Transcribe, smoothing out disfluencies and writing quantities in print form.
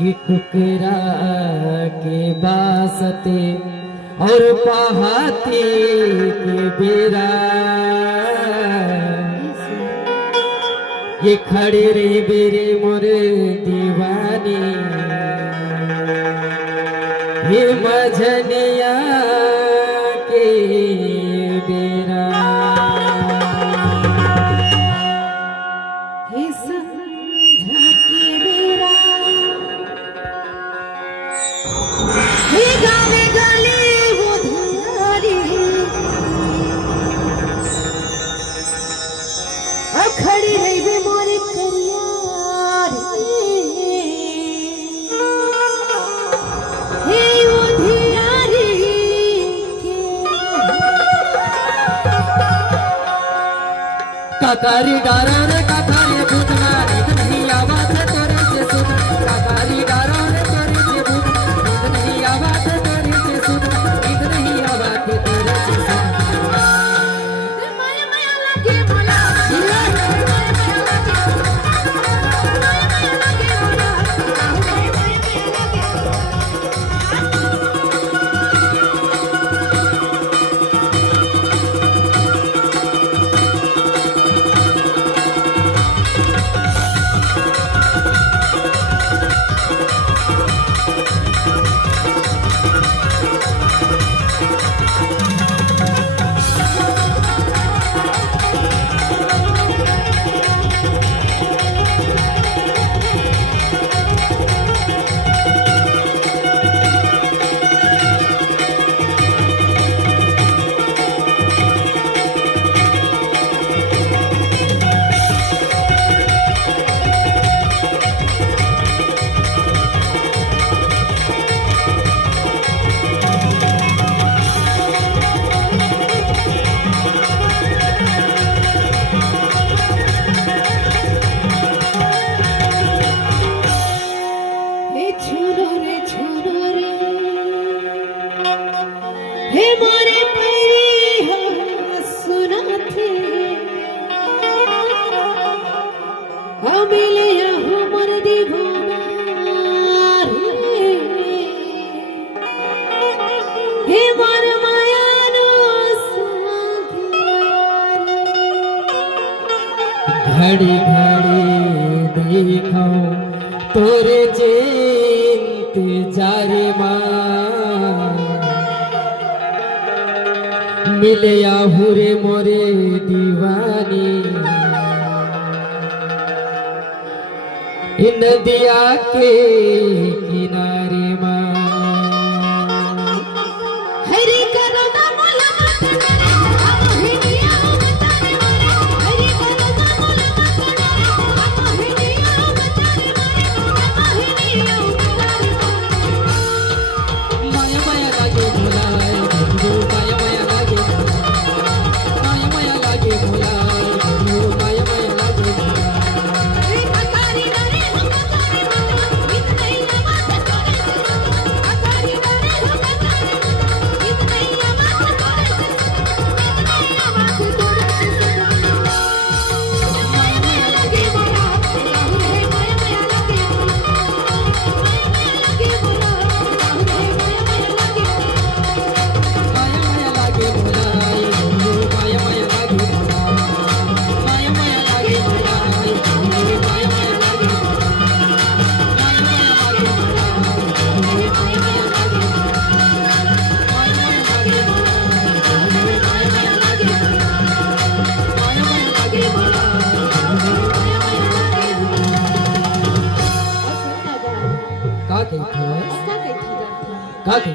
ये कुकरा के बासते और पहाती के बेरा ये खड़े रे बेरे मोरे दीवानी ये मझनिया के बेरा हे संझा के बेरा हे गावे गले वो धारी अब खड़ी रही बे मोरे करियार हे वो धियारी के काकारी डारा रे काकारी भूतना नींद नहीं आवाज तोरे से सुन काकारी डारा रे तोरे से भूत नींद नहीं आवाज तोरे से सुन नींद नहीं आवाज तोरे से सुन माया माया लागे मोला माया माया लागे मोला माया माया हे मोरे पैरी हो सुनाथे मिले हो मोर दीवाना रे हे मोर माया नो घड़ी घड़ी देखो तोरे चिंत जारे मिले आहुरे मोरे दीवानी इन नदिया के किनारे हरि करो ना मोला मत करे हम हिडिया बतारे मोरे हरि करो ना मोला मत करे हम हिडिया बतारे मोरे हम हिडिया बतारे मोरे माया माया लागे भोला माया माया लागे माया माया लागे भोला माया माया लागे रे अकारी रे हम तारे मोला इत नहीं आवाज तोरे से अकारी रे हम तारे मोला इत नहीं आवाज तोरे से इत नहीं आवाज तोरे से माया माया लागे मोला रे माया माया लागे मोला का कहते हैं